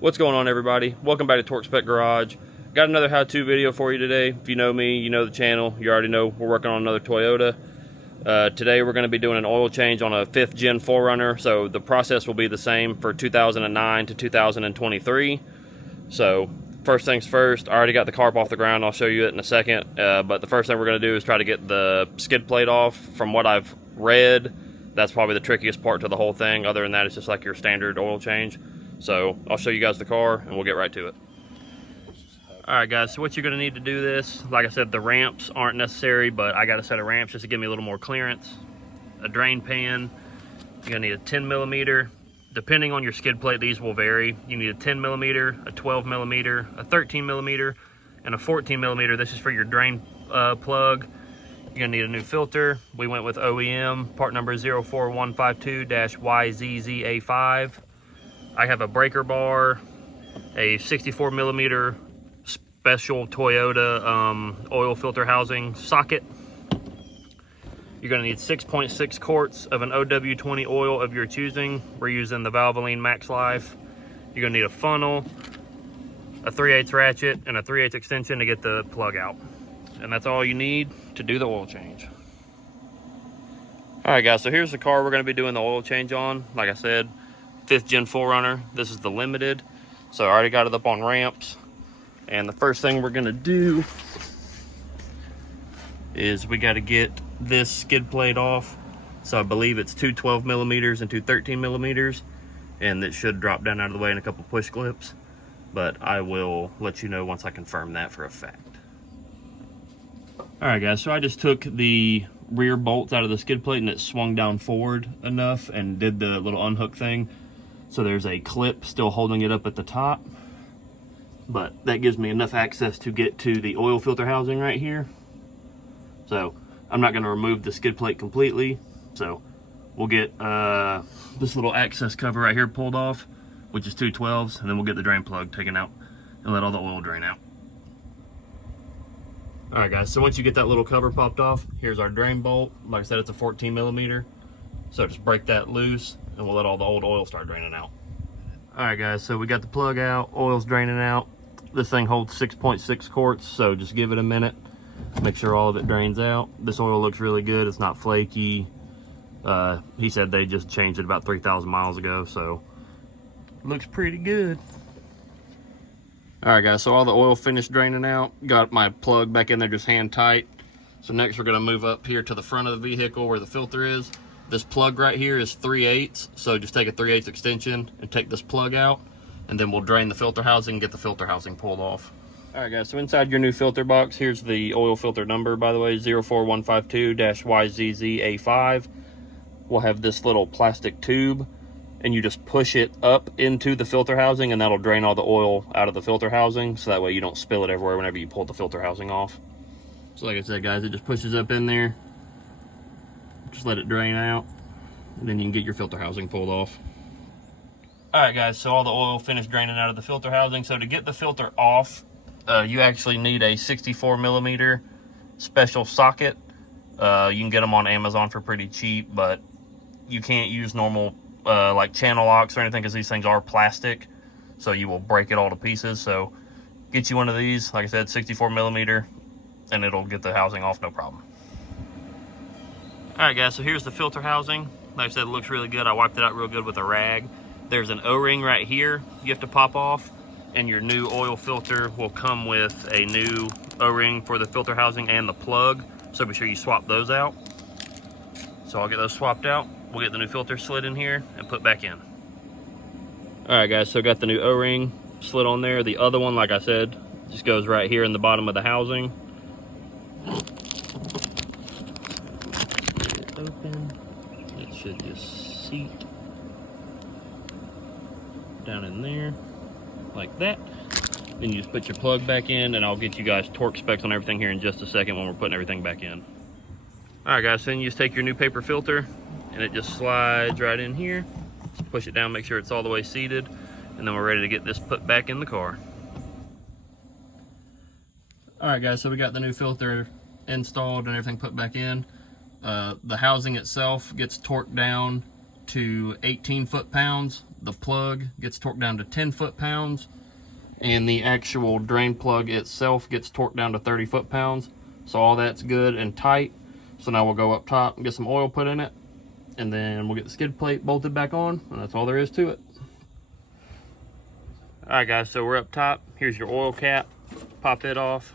What's going on, everybody? Welcome back to Torque Spec Garage. Got another how-to video for you today. If you know me, you know the channel, you already know we're working on another Toyota. Today we're going to be doing an oil change on a 5th gen 4Runner, so the process will be the same for 2009 to 2023. So first things first, I already got the carb off the ground. I'll show you it in a second, but the first thing we're going to do is try to get the skid plate off. From what I've read, that's probably the trickiest part to the whole thing. Other than that, it's just like your standard oil change. So I'll show you guys the car and we'll get right to it. Alright guys, so what you're going to need to do this, like I said, the ramps aren't necessary, but I got a set of ramps just to give me a little more clearance. A drain pan, you're going to need a 10 millimeter. Depending on your skid plate, these will vary. You need a 10 millimeter, a 12 millimeter, a 13 millimeter, and a 14 millimeter. This is for your drain plug. You're going to need a new filter. We went with OEM, part number 04152-YZZA5. I have a breaker bar, a 64 millimeter special Toyota oil filter housing socket. You're going to need 6.6 quarts of an OW20 oil of your choosing. We're using the Valvoline Max Life. You're going to need a funnel, a 3/8 ratchet, and a 3/8 extension to get the plug out. And that's all you need to do the oil change. Alright guys, so here's the car we're going to be doing the oil change on. Like I said, 5th gen 4Runner. This is the limited, so I already got it up on ramps. And the first thing we're gonna do is we got to get this skid plate off. So I believe it's two 12 millimeters and two 13 millimeters, and it should drop down out of the way in a couple push clips, but I will let you know once I confirm that for a fact. All right guys, so I just took the rear bolts out of the skid plate and it swung down forward enough and did the little unhook thing. So there's a clip still holding it up at the top, but that gives me enough access to get to the oil filter housing right here. So I'm not going to remove the skid plate completely. So we'll get this little access cover right here pulled off, which is two 12s, and then we'll get the drain plug taken out and let all the oil drain out. All right guys, so once you get that little cover popped off, here's our drain bolt. Like I said, it's a 14 millimeter. So just break that loose and we'll let all the old oil start draining out. All right guys, so we got the plug out, oil's draining out. This thing holds 6.6 quarts, so just give it a minute. Make sure all of it drains out. This oil looks really good, it's not flaky. He said they just changed it about 3,000 miles ago, so looks pretty good. All right guys, so all the oil finished draining out. Got my plug back in there just hand tight. So next we're gonna move up here to the front of the vehicle where the filter is. This plug right here is 3/8, so just take a 3/8 extension and take this plug out, and then we'll drain the filter housing and get the filter housing pulled off. All right guys, so inside your new filter box, here's the oil filter number, by the way, 04152-YZZA5. We'll have this little plastic tube, and you just push it up into the filter housing, and that'll drain all the oil out of the filter housing, so that way you don't spill it everywhere whenever you pull the filter housing off. So like I said guys, it just pushes up in there. Just let it drain out, and then you can get your filter housing pulled off. All right guys, so all the oil finished draining out of the filter housing. So to get the filter off, you actually need a 64 millimeter special socket. You can get them on Amazon for pretty cheap, but you can't use normal like channel locks or anything, because these things are plastic, so you will break it all to pieces. So get you one of these, like I said, 64 millimeter, and it'll get the housing off no problem. All right guys, so here's the filter housing. Like I said, it looks really good. I wiped it out real good with a rag. There's an O-ring right here you have to pop off, and your new oil filter will come with a new O-ring for the filter housing and the plug, so be sure you swap those out. So I'll get those swapped out. We'll get the new filter slid in here and put back in. All right guys, so got the new O-ring slid on there. The other one, like I said, just goes right here in the bottom of the housing. Open, it should just seat down in there like that. Then you just put your plug back in, and I'll get you guys torque specs on everything here in just a second when we're putting everything back in. All right guys, so then you just take your new paper filter and it just slides right in here. Just push it down, make sure it's all the way seated, and then we're ready to get this put back in the car. All right guys, so we got the new filter installed and everything put back in. The housing itself gets torqued down to 18 foot-pounds. the plug gets torqued down to 10 foot-pounds, and the actual drain plug itself gets torqued down to 30 foot-pounds. So all that's good and tight. So now we'll go up top and get some oil put in it, and then we'll get the skid plate bolted back on, and that's all there is to it. All right, guys, so we're up top. Here's your oil cap. Pop it off.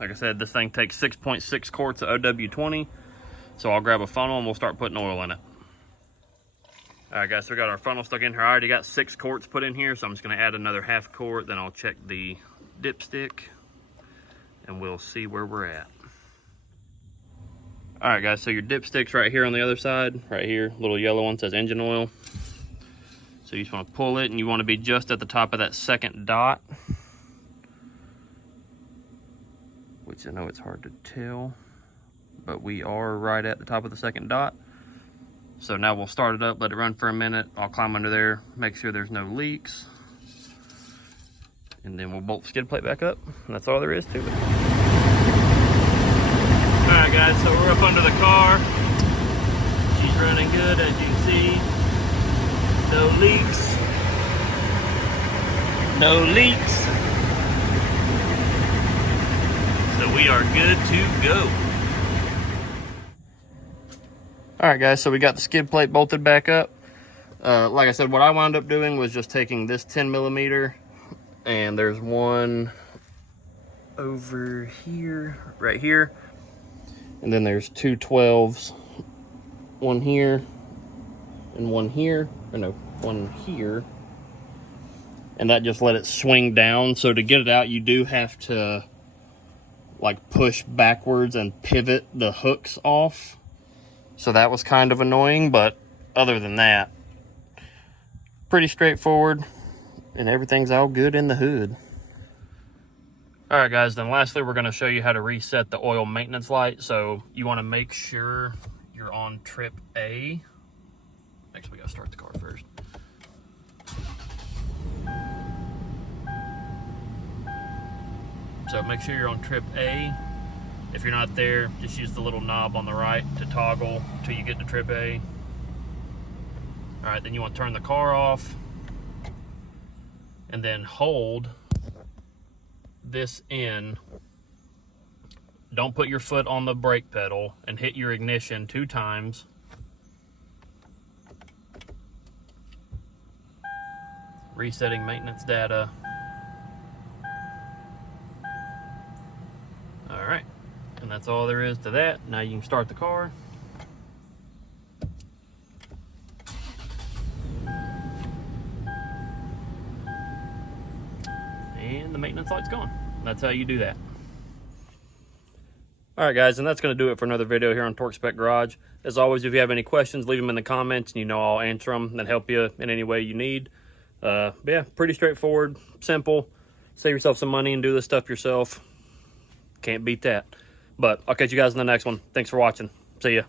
Like I said, this thing takes 6.6 quarts of OW20. So I'll grab a funnel and we'll start putting oil in it. All right, guys, so we got our funnel stuck in here. I already got 6 quarts put in here, so I'm just gonna add another half quart, then I'll check the dipstick, and we'll see where we're at. All right, guys, so your dipstick's right here on the other side, right here, little yellow one says engine oil. So you just wanna pull it, and you wanna be just at the top of that second dot, which I know it's hard to tell, but we are right at the top of the second dot. So now we'll start it up, let it run for a minute. I'll climb under there, make sure there's no leaks. And then we'll bolt the skid plate back up, and that's all there is to it. All right, guys, so we're up under the car. She's running good, as you can see. No leaks. No leaks. So we are good to go. All right, guys, so we got the skid plate bolted back up. Like I said, what I wound up doing was just taking this 10mm, and there's one over here, right here. And then there's two 12s, one here and one here, or no, one here. And that just let it swing down. So to get it out, you do have to like push backwards and pivot the hooks off. So that was kind of annoying, but other than that, pretty straightforward, and everything's all good in the hood. All right, guys, then lastly, we're gonna show you how to reset the oil maintenance light. So you wanna make sure you're on trip A. Actually, we gotta start the car first. So make sure you're on trip A. If you're not there, just use the little knob on the right to toggle until you get to trip A. All right, then you want to turn the car off and then hold this in. Don't put your foot on the brake pedal, and hit your ignition 2 times. Resetting maintenance data. All right. And that's all there is to that. Now you can start the car. And the maintenance light's gone. That's how you do that. All right, guys, and that's going to do it for another video here on Torque Spec Garage. As always, if you have any questions, leave them in the comments, and you know I'll answer them and help you in any way you need. But yeah, pretty straightforward, simple. Save yourself some money and do this stuff yourself. Can't beat that. But I'll catch you guys in the next one. Thanks for watching. See ya.